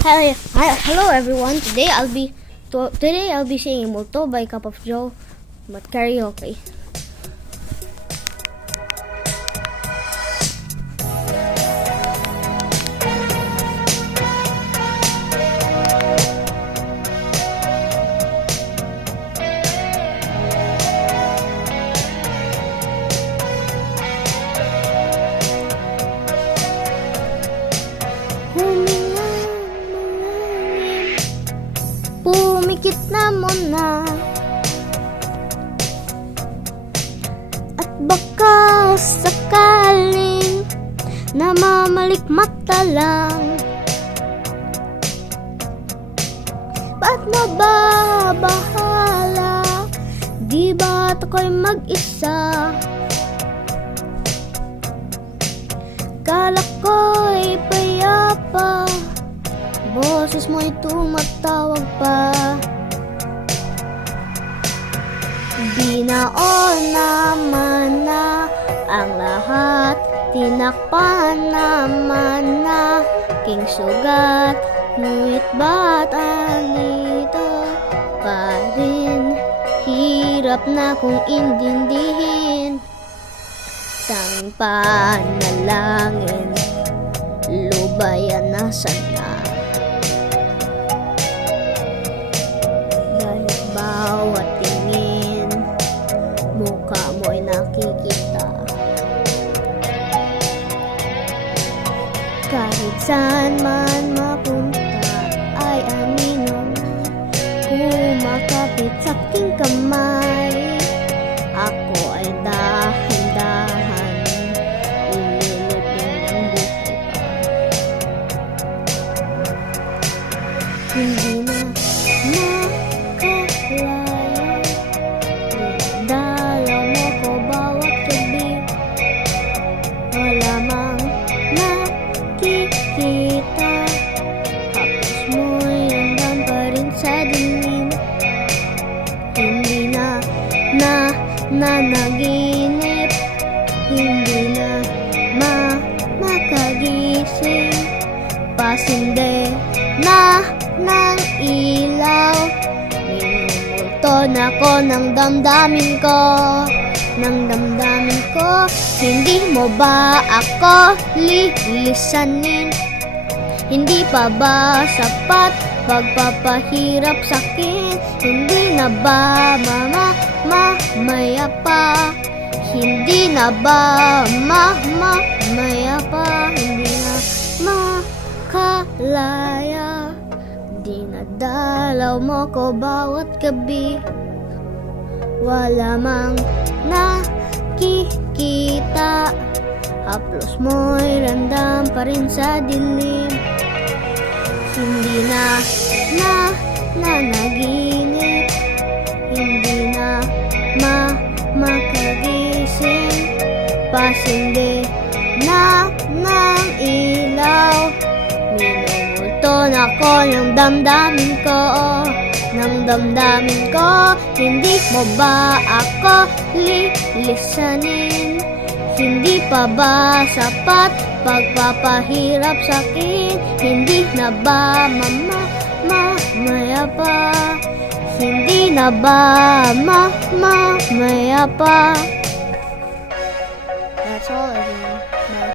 Hello everyone. Today I'll be singing Multo by Cup of Joe, but karaoke. Pumikit na muna at baka sakaling namamalikmata lang. Ba't mababahala? Di ba't ako'y mag-isa? Kala ko'y payapa, boses mo'y tumatawag pa. Binaon naman na ang lahat, tinakpan naman na king sugat. Ngunit ba't anito pa rin? Hirap na kong intindihin. Sang panalangin, lubayan na sana. Dahil bawat tingin, mukha mo'y nakikita. Kahit saan man mapunta ay aninong kumakapit sa aking kamay. Ako ay dahan-dahan ililibing ng buhay pa. Hindi na makalaya, dinadalaw mo ko bawat gabi. Wala mang nakikita, hapos mo'y hanggang pa rin sa dilim. Hindi na nanaginip, hindi na makagising. Pasinde na ng ilaw, minumulto na ko ng damdamin ko. Hindi mo ba ako lilisanin? Hindi pa ba sapat pagpapahirap sa'kin? Hindi na ba mamaya pa? Hindi na ba mamaya pa? Hindi na makalaya, dinadalaw mo ko bawat gabi. Wala mang nakikita, haplos mo'y randam pa rin sa dilim. Hindi na nanaginip, hindi na makagising. Pasindi na ng ilaw, minumulto na ko ng damdamin ko. Hindi mo ba ako lilisanin? Hindi pa ba sapat pagpapahirap sa'kin? Hindi na ba mamaya pa? Hindi na ba mamaya pa? That's all.